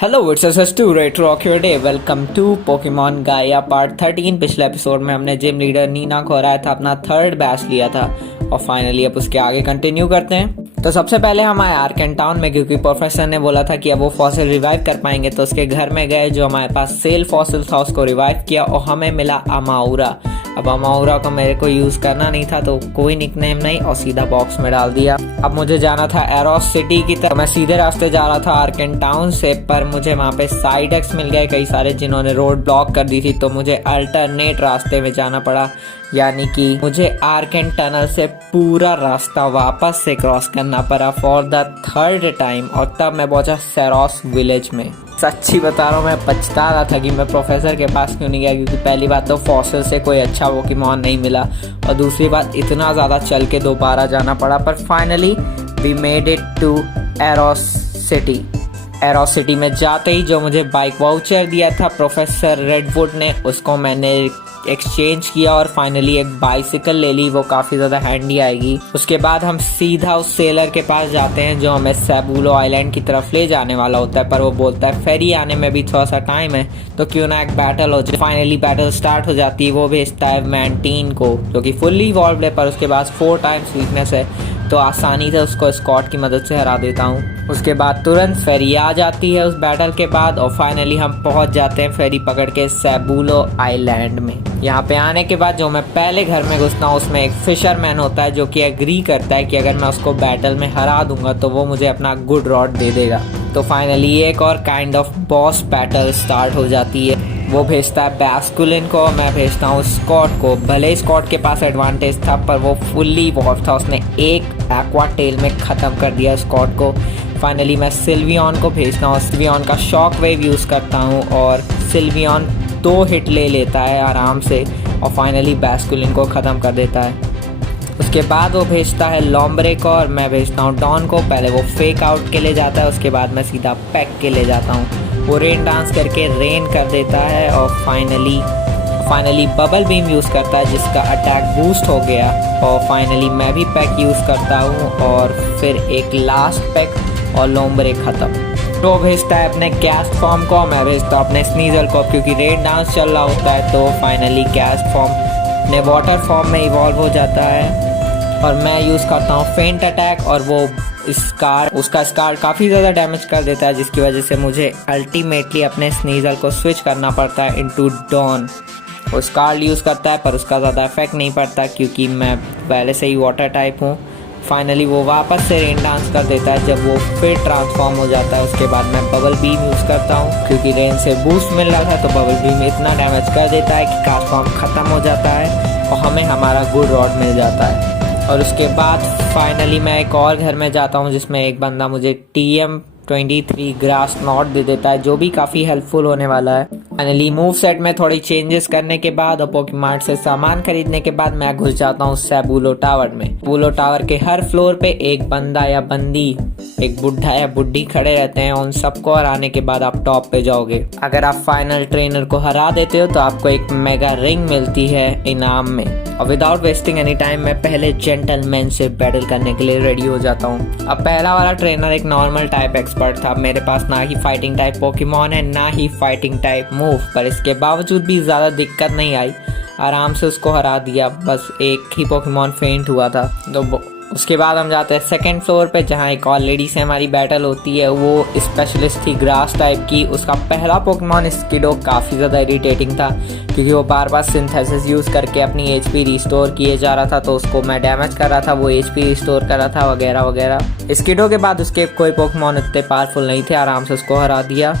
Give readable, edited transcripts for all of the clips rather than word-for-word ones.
Hello it's us to retro rock your day. Welcome to Pokemon Gaia part 13। पिछले episode में हमने gym leader Neena को हराया था, अपना थर्ड बैच लिया था और फाइनली अब उसके आगे कंटिन्यू करते हैं। तो सबसे पहले हम आए आर्कन टाउन में, क्योंकि प्रोफेसर ने बोला था कि अब वो फॉसिल रिवाइव कर पाएंगे। तो उसके घर में गए, जो हमारे पास सेल फॉसिल था उसको रिवाइव किया और हमें मिला अमाउरा। अब अमाउरा को मेरे को यूज करना नहीं था तो कोई निकनेम नहीं और सीधा बॉक्स में डाल दिया। अब मुझे जाना था एरोस सिटी की तरफ। मैं सीधे रास्ते जा रहा था आर्कन टाउन से, पर मुझे वहाँ पे साइड एक्स मिल गए कई सारे, जिन्होंने रोड ब्लॉक कर दी थी। तो मुझे अल्टरनेट रास्ते में जाना पड़ा, यानी कि मुझे आर्कन टनल से पूरा रास्ता वापस से क्रॉस करना पड़ा फॉर द थर्ड टाइम। और तब मैं पहुंचा सेरोस विलेज में। सच्ची बता रहा हूँ, मैं पछता रहा था कि मैं प्रोफेसर के पास क्यों नहीं गया, क्योंकि पहली बात तो फॉसिल से कोई अच्छा पोकेमॉन नहीं मिला और दूसरी बात इतना ज़्यादा चल के दोबारा जाना पड़ा। पर finally we made it to Aeros city. Aeros city में जाते ही जो मुझे बाइक वाउचर दिया था प्रोफेसर रेडवुड ने, उसको मैंने एक्सचेंज किया और फाइनली एक बाइसिकल ले ली। वो काफ़ी ज़्यादा हैंडी आएगी। उसके बाद हम सीधा उस सेलर के पास जाते हैं जो हमें सेबुलो आइलैंड की तरफ ले जाने वाला होता है, पर वो बोलता है फेरी आने में भी थोड़ा सा टाइम है, तो क्यों ना एक बैटल हो जाए। फाइनली बैटल स्टार्ट हो जाती है। वो भेजता है मैंटीन को, जो कि फुल्ली इवॉल्व्ड है, पर उसके पास 4 टाइम्स वीकनेस है, तो आसानी से उसको स्कॉट की मदद से हरा देता हूँ। उसके बाद तुरंत फेरी आ जाती है उस बैटल के बाद और फाइनली हम पहुंच जाते हैं फेरी पकड़ के सेबुलो आइलैंड में। यहाँ पे आने के बाद जो मैं पहले घर में घुसता हूँ, उसमें एक फिशरमैन होता है जो कि एग्री करता है कि अगर मैं उसको बैटल में हरा दूंगा तो वो मुझे अपना गुड रॉड दे देगा। तो फाइनली एक और kind of boss battle start हो जाती है। वो भेजता है बैस्कुलिन को, मैं भेजता हूँ स्कॉट को। भले स्कॉट के पास एडवांटेज था, पर वो फुल्ली इवॉल्व था, उसने एक एक्वा टेल में ख़त्म कर दिया स्कॉट को। फाइनली मैं सिल्वियन को भेजता हूँ। सिल्वियन का शॉक वेव यूज़ करता हूँ और सिल्वियन 2 हिट ले लेता है आराम से और फाइनली बैस्कुलिन को ख़त्म कर देता है। उसके बाद वो भेजता है लॉम्ब्रे को और मैं भेजता हूँ डॉन को। पहले वो फेक आउट के लिए जाता है, उसके बाद मैं सीधा पैक के लिए जाता हूँ। वो रेन डांस करके रेन कर देता है और फाइनली बबल बीम यूज़ करता है, जिसका अटैक बूस्ट हो गया। और फाइनली मैं भी पैक यूज़ करता हूँ और फिर एक लास्ट पैक और लॉम्ब्रे ख़त्म। तो भेजता है अपने कैस्ट फॉर्म को, मैं भेजता हूँ अपने स्नीजल को, क्योंकि रेन डांस चल रहा होता है। तो फाइनली कैस्ट फॉर्म अपने वाटर फॉर्म में इवॉल्व हो जाता है और मैं यूज़ करता हूँ फेंट अटैक और वो उसका स्कार काफ़ी ज़्यादा डैमेज कर देता है, जिसकी वजह से मुझे अल्टीमेटली अपने स्नीजल को स्विच करना पड़ता है इनटू डॉन। वो स्कार यूज़ करता है पर उसका ज़्यादा इफेक्ट नहीं पड़ता, क्योंकि मैं पहले से ही वाटर टाइप हूँ। फाइनली वो वापस से रेन डांस कर देता है जब वो फिर ट्रांसफॉर्म हो जाता है। उसके बाद मैं बबल बीम यूज़ करता हूँ, क्योंकि रेन से बूस्ट मिल रहा था, तो बबल बीम इतना डैमेज कर देता है कि कास्ट फॉर्म ख़त्म हो जाता है और हमें हमारा गुड रॉड मिल जाता है। और उसके बाद फाइनली मैं एक और घर में जाता हूँ, जिसमें एक बंदा मुझे TM23 ग्रास नॉट दे देता है, जो भी काफ़ी हेल्पफुल होने वाला है। फाइनली मूव सेट में थोड़ी चेंजेस करने के बाद और पोकेमार्ट से सामान खरीदने के बाद मैं घुस जाता हूँ सेबुलो टावर में। सेबुलो टावर के हर फ्लोर पे एक बंदा या बंदी, एक बुढ़ा या बुढ़ी खड़े रहते हैं। उन सबको हराने के बाद आप टॉप पे जाओगे। अगर आप फाइनल ट्रेनर को हरा देते हो तो आपको एक मेगा रिंग मिलती है इनाम में। और विदाउट वेस्टिंग एनी टाइम मैं पहले जेंटलमैन से बैटल करने के लिए रेडी हो जाता हूँ। अब पहला वाला ट्रेनर एक नॉर्मल टाइप एक्सपर्ट था। मेरे पास ना ही फाइटिंग टाइप पोकेमॉन है ना ही फाइटिंग टाइप मूव, पर इसके बावजूद भी ज़्यादा दिक्कत नहीं आई, आराम से उसको हरा दिया। बस एक ही पोकेमॉन फेंट हुआ था। तो उसके बाद हम जाते हैं सेकंड फ्लोर पे, जहाँ एक और लेडी से हमारी बैटल होती है। वो स्पेशलिस्ट थी ग्रास टाइप की। उसका पहला पोकेमॉन स्किडो काफ़ी ज़्यादा इरिटेटिंग था, क्योंकि वो बार बार सिंथेसिस यूज़ करके अपनी HP रिस्टोर किए जा रहा था, तो उसको मैं डैमेज कर रहा था, वो HP रिस्टोर कर रहा था वगैरह वगैरह। स्किडो के बाद उसके कोई पोकेमॉन इतने पावरफुल नहीं थे, आराम से उसको हरा दिया।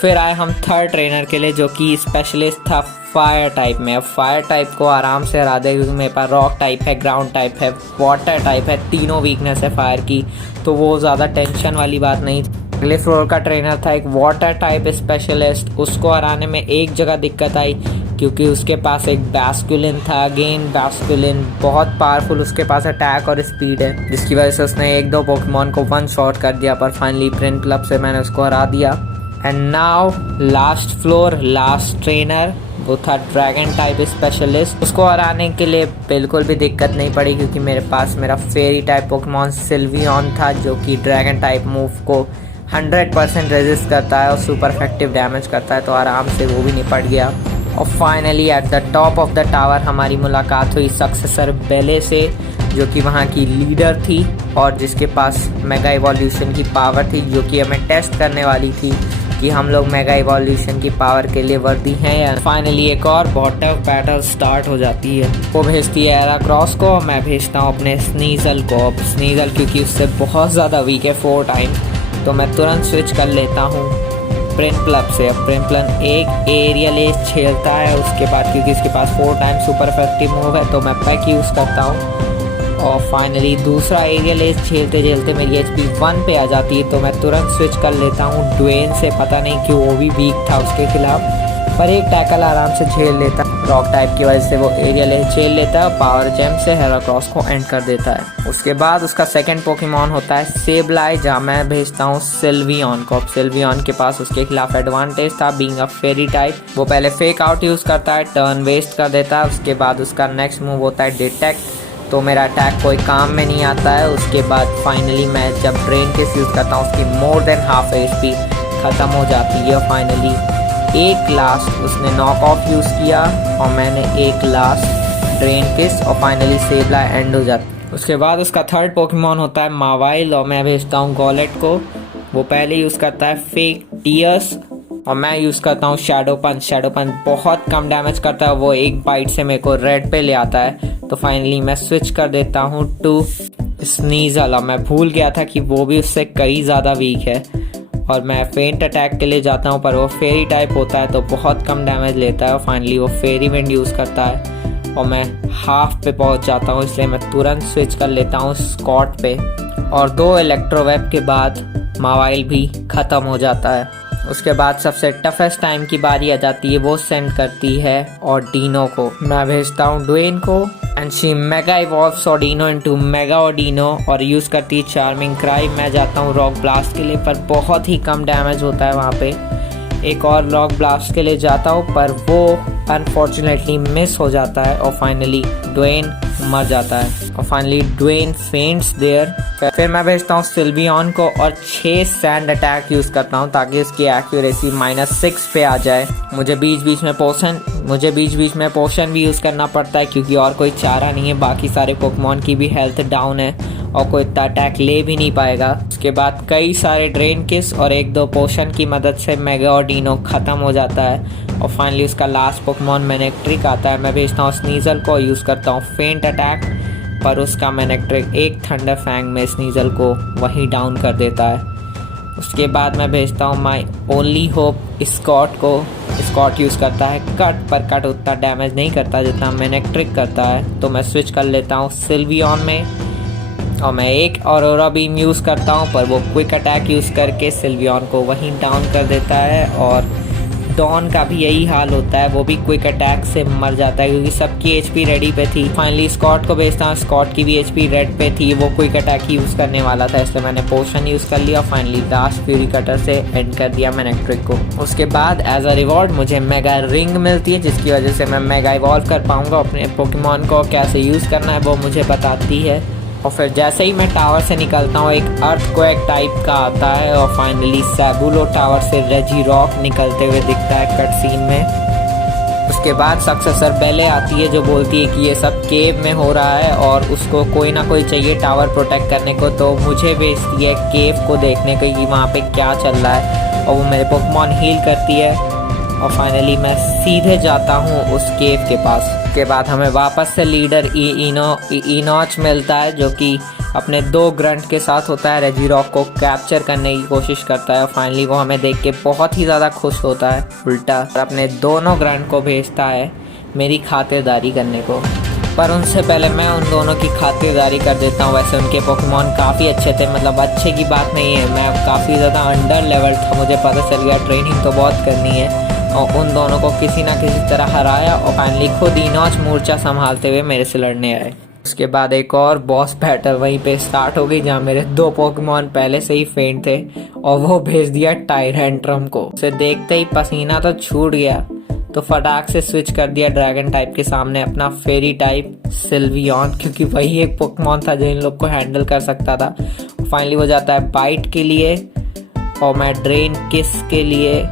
फिर आए हम थर्ड ट्रेनर के लिए, जो कि स्पेशलिस्ट था फायर टाइप में। अब फायर टाइप को आराम से हरा दे, क्योंकि मेरे पास रॉक टाइप है, ग्राउंड टाइप है, वाटर टाइप है, तीनों वीकनेस है फायर की, तो वो ज़्यादा टेंशन वाली बात नहीं। अगले फ्लोर का ट्रेनर था एक वाटर टाइप स्पेशलिस्ट। उसको हराने में एक जगह दिक्कत आई, क्योंकि उसके पास एक बैस्कुलिन था। अगेन बैस्कुलिन बहुत पावरफुल, उसके पास अटैक और स्पीड है, जिसकी वजह से उसने 1-2 पोकेमॉन को 1 शॉट कर दिया। पर फाइनली प्रिंट क्लब से मैंने उसको हरा दिया। And now last floor, last trainer, वो था ड्रैगन टाइप स्पेशलिस्ट। उसको हराने के लिए बिल्कुल भी दिक्कत नहीं पड़ी, क्योंकि मेरे पास मेरा फेरी टाइप पोकेमॉन सिल्वियन था, जो कि ड्रैगन टाइप मूव को 100% रेजिस्ट करता है और सुपर इफेक्टिव डैमेज करता है, तो आराम से वो भी निपट गया। और finally at the top of the tower हमारी मुलाकात हुई सक्सेसर बेले से, जो कि वहाँ की लीडर थी और जिसके पास मेगा इवोल्यूशन की पावर थी, जो कि हमें टेस्ट करने वाली थी कि हम लोग मेगा इवोल्यूशन की पावर के लिए वर्दी हैं या। फाइनली एक और बहुत टफ बैटल स्टार्ट हो जाती है। वो भेजती है एराक्रॉस को, मैं भेजता हूँ अपने स्नीजल को। अब स्नीजल क्योंकि उससे बहुत ज़्यादा वीक है 4 टाइम, तो मैं तुरंत स्विच कर लेता हूँ प्रिंपलब से। अब प्रिंपलन एक एरियल एज झेलता है, उसके बाद क्योंकि इसके पास 4 टाइम सुपर इफेक्टिव मूव है तो मैं पैक यूज़ करता हूँ। और फाइनली दूसरा एरियल एज झेलते झेलते मेरी HP 1 पे आ जाती है, तो मैं तुरंत स्विच कर लेता हूँ ड्वेन से। पता नहीं क्यों वो भी वीक था उसके खिलाफ, पर एक टैकल आराम से झेल लेता। रॉक टाइप की वजह से वो एरियल एज झेल लेता है, पावर जेम से हेराक्रॉस को एंड कर देता है। उसके बाद उसका सेकंड पोकेमॉन होता है सेबलाई, जहाँ मैं भेजता हूँ सिल्वियन को। अब सिल्वियन के पास उसके खिलाफ एडवांटेज था बीइंग अ फेरी टाइप। वो पहले फेक आउट यूज़ करता है, टर्न वेस्ट कर देता है। उसके बाद उसका नेक्स्ट मूव होता है डिटेक्ट, तो मेरा अटैक कोई काम में नहीं आता है। उसके बाद फाइनली मैं जब ड्रेन किस यूज़ करता हूँ उसकी मोर देन हाफ HP ख़त्म हो जाती है। फाइनली एक लास्ट उसने नॉक ऑफ यूज़ किया और मैंने एक लास्ट ड्रेन किस, और फाइनली सेबलाई एंड हो जाती है। उसके बाद उसका थर्ड पोकेमॉन होता है मावाइल और मैं भेजता हूँ गॉलेट को। वो पहले यूज़ करता है फेक टीयर्स और मैं यूज़ करता हूँ शैडो पंच। शैडो पंच बहुत कम डैमेज करता है, वो एक बाइट से मेरे को रेड पे ले आता है। तो फाइनली मैं स्विच कर देता हूँ टू स्नीजल। मैं भूल गया था कि वो भी उससे कई ज़्यादा वीक है और मैं फेंट अटैक के लिए जाता हूँ, पर वो फेरी टाइप होता है तो बहुत कम डैमेज लेता है। और फाइनली वो फेरी विंड यूज़ करता है और मैं हाफ पे पहुँच जाता हूँ, इसलिए मैं तुरंत स्विच कर लेता हूँ स्कॉट पे। और 2 इलेक्ट्रोवेब के बाद मावाइल भी ख़त्म हो जाता है। उसके बाद सबसे टफेस्ट टाइम की बारी आ जाती है, वो सेंड करती है ऑर्डिनो को। मैं भेजता हूँ ड्वेन को and she mega evolves Arduino into mega Arduino और यूज़ करती है चार्मिंग क्राई। मैं जाता हूँ रॉक ब्लास्ट के लिए, पर बहुत ही कम डैमेज होता है वहाँ पे। एक और रॉक ब्लास्ट के लिए जाता हूँ, पर वो अनफॉर्चुनेटली मिस हो जाता है और फाइनली ड्वेन मर जाता है और फाइनली ड्वेन फेंट्स देयर। फिर मैं भेजता हूँ सिल्वियन को और 6 सैंड अटैक यूज़ करता हूँ ताकि इसकी एक्यूरेसी -6 पे आ जाए। मुझे बीच बीच में पोशन भी यूज़ करना पड़ता है क्योंकि और कोई चारा नहीं है। बाकी सारे पोकेमॉन की भी हेल्थ डाउन है और कोई इतना अटैक ले भी नहीं पाएगा। उसके बाद कई सारे ड्रेन किस और 1-2 पोशन की मदद से मेगा ऑर्डिनो ख़त्म हो जाता है और फाइनली उसका लास्ट पोकेमॉन मैनेक्ट्रिक आता है। मैं भेजता हूँ स्नीजल को, यूज़ करता हूँ फेंट अटैक, पर उसका मैनेक्ट्रिक एक थंडर फैंग में स्नीजल को वहीं डाउन कर देता है। उसके बाद मैं भेजता हूँ माई ओनली होप स्कॉट को। स्कॉट यूज़ करता है कट, पर कट उतना डैमेज नहीं करता जितना मैनेक्ट्रिक करता है, तो मैं स्विच कर लेता हूँ सिल्वियन में और मैं एक ऑरोरा बीम यूज़ करता हूँ, पर वो क्विक अटैक यूज़ करके सिल्वियन को वहीं डाउन कर देता है। और डॉन का भी यही हाल होता है, वो भी क्विक अटैक से मर जाता है क्योंकि सबकी HP रेडी पे थी। फाइनली स्कॉट को भेजता हूँ, स्कॉट की भी HP रेड पे थी, वो क्विक अटैक ही यूज़ करने वाला था, इसलिए मैंने पोशन यूज़ कर लिया। फाइनली लास्ट फ्यूरी कटर से एंड कर दिया मैनेक्ट्रिक को। उसके बाद एज अ रिवॉर्ड मुझे मेगा रिंग मिलती है, जिसकी वजह से मैं मेगा इवॉल्व कर पाऊँगा। अपने पोकेमॉन को कैसे यूज़ करना है वो मुझे बताती है। और फिर जैसे ही मैं टावर से निकलता हूँ एक अर्थक्वेक टाइप का आता है और फाइनली सैबुलो टावर से रेजिरॉक निकलते हुए दिखता है कट सीन में। उसके बाद सक्सेसर बेले आती है जो बोलती है कि ये सब केव में हो रहा है और उसको कोई ना कोई चाहिए टावर प्रोटेक्ट करने को, तो मुझे भेजती है केव को देखने को कि वहाँ पे क्या चल रहा है और वो मेरे पोकेमॉन हील करती है और फाइनली मैं सीधे जाता हूँ उस केव के पास। के बाद हमें वापस से लीडर इनॉच मिलता है जो कि अपने 2 ग्रंट के साथ होता है, रेजिरॉक को कैप्चर करने की कोशिश करता है और फाइनली वो हमें देख के बहुत ही ज़्यादा खुश होता है उल्टा, और अपने दोनों ग्रंट को भेजता है मेरी खातिरदारी करने को। पर उनसे पहले मैं उन दोनों की खातिरदारी कर देता हूँ। वैसे उनके पोकेमॉन काफ़ी अच्छे थे, मतलब अच्छे की बात नहीं है, मैं काफ़ी ज़्यादा अंडर लेवल था, मुझे पता चल गया ट्रेनिंग तो बहुत करनी है, और उन दोनों को किसी ना किसी तरह हराया और फाइनली खुद इनॉच मोर्चा संभालते हुए मेरे से लड़ने आए। उसके बाद एक और बॉस बैटल वहीं पे स्टार्ट हो गई जहाँ मेरे 2 पोकेमॉन पहले से ही फेंट थे और वो भेज दिया टायरेंट्रम को। उसे देखते ही पसीना तो छूट गया, तो फटाक से स्विच कर दिया ड्रैगन टाइप के सामने अपना फेरी टाइप सिल्वियन, क्योंकि वही एक पोकेमॉन था जो इन लोग को हैंडल कर सकता था। फाइनली वो जाता है बाइट के लिए और मैं ड्रेन किस के लिए,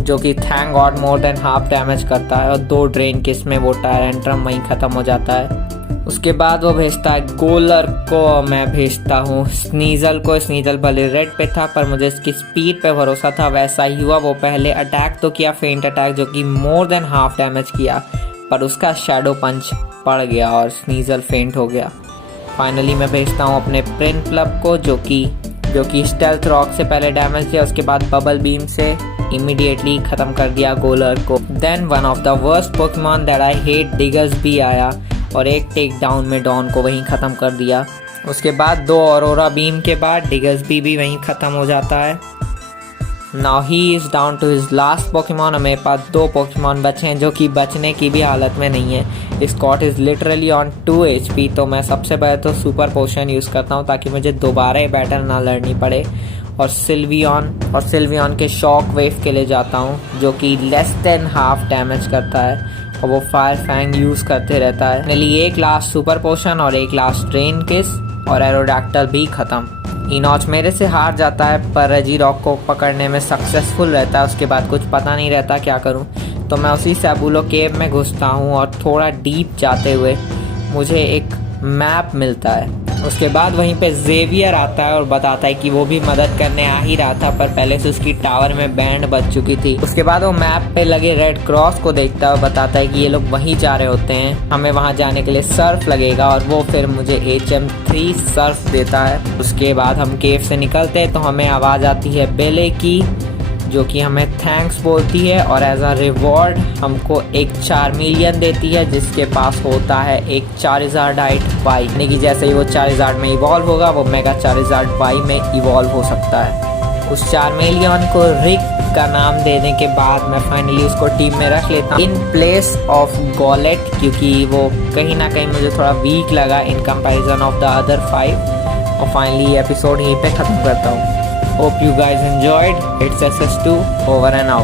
जो कि thank God more than half damage करता है, और 2 ड्रेन किस में वो टायरेंट्रम वहीं ख़त्म हो जाता है। उसके बाद वो भेजता है गोलर को, मैं भेजता हूँ स्नीजल को। स्नीजल भले रेड पे था पर मुझे इसकी स्पीड पे भरोसा था, वैसा ही हुआ। वो पहले अटैक तो किया, फेंट अटैक, जो कि मोर देन हाफ डैमेज किया, पर उसका शैडो पंच पड़ गया और स्नीजल फेंट हो गया। फाइनली मैं भेजता हूँ अपने प्रिंट क्लब को, जो कि स्टेल्थ रॉक से पहले डैमेज किया, उसके बाद बबल बीम से इमीडिएटली ख़त्म कर दिया गोलर को। Then one of the worst Pokemon that I hate, Diggersby आया और एक टेक डाउन में डॉन को वहीं ख़त्म कर दिया। उसके बाद 2 ऑरोरा बीम के बाद डिगर्सबी भी वहीं ख़त्म हो जाता है। Now he is down to his last Pokemon. मेरे पास 2 पोकेमॉन बचे हैं जो कि बचने की भी हालत में नहीं है। Scott is literally on 2 HP, तो मैं सबसे पहले तो सुपर पोशन यूज़ करता हूँ ताकि मुझे दोबारा ये बैटल ना लड़नी पड़े, और सिल्वियन के शॉक वेव के लिए जाता हूँ, जो कि लेस देन हाफ डैमेज करता है, और वो फायर फैंग यूज़ करते रहता है। मेरे एक लास्ट सुपर पोशन और एक लास्ट ड्रेन किस, और एरोडैक्टल भी ख़त्म। इनॉच मेरे से हार जाता है पर रेजिरॉक को पकड़ने में सक्सेसफुल रहता है। उसके बाद कुछ पता नहीं रहता क्या करूं, तो मैं उसी सैबुलो केव में घुसता हूं और थोड़ा डीप जाते हुए मुझे एक मैप मिलता है। उसके बाद वहीं पे जेवियर आता है और बताता है कि वो भी मदद करने आ ही रहा था, पर पहले से उसकी टावर में बैंड बज चुकी थी। उसके बाद वो मैप पे लगे रेड क्रॉस को देखता है और बताता है कि ये लोग वहीं जा रहे होते हैं, हमें वहां जाने के लिए सर्फ लगेगा, और वो फिर मुझे HM3 सर्फ देता है। उसके बाद हम केव से निकलते हैं तो हमें आवाज़ आती है बेले की, जो कि हमें थैंक्स बोलती है, और एज अ रिवॉर्ड हमको एक चार्मिलियन देती है, जिसके पास होता है एक चारिज़ार्डाइट वाई, यानी कि जैसे ही वो चारिज़ार्ड में इवॉल्व होगा वो मेगा चारिज़ार्ड वाई में इवॉल्व हो सकता है। उस चार्मिलियन को रिक का नाम देने के बाद मैं फाइनली उसको टीम में रख लेता हूँ इन प्लेस ऑफ गॉलेट, क्योंकि वो कहीं ना कहीं मुझे थोड़ा वीक लगा in comparison of the other 5। और फाइनली एपिसोड यहीं पे ख़त्म करता हूँ। Hope you guys enjoyed. It's SS2 over and out.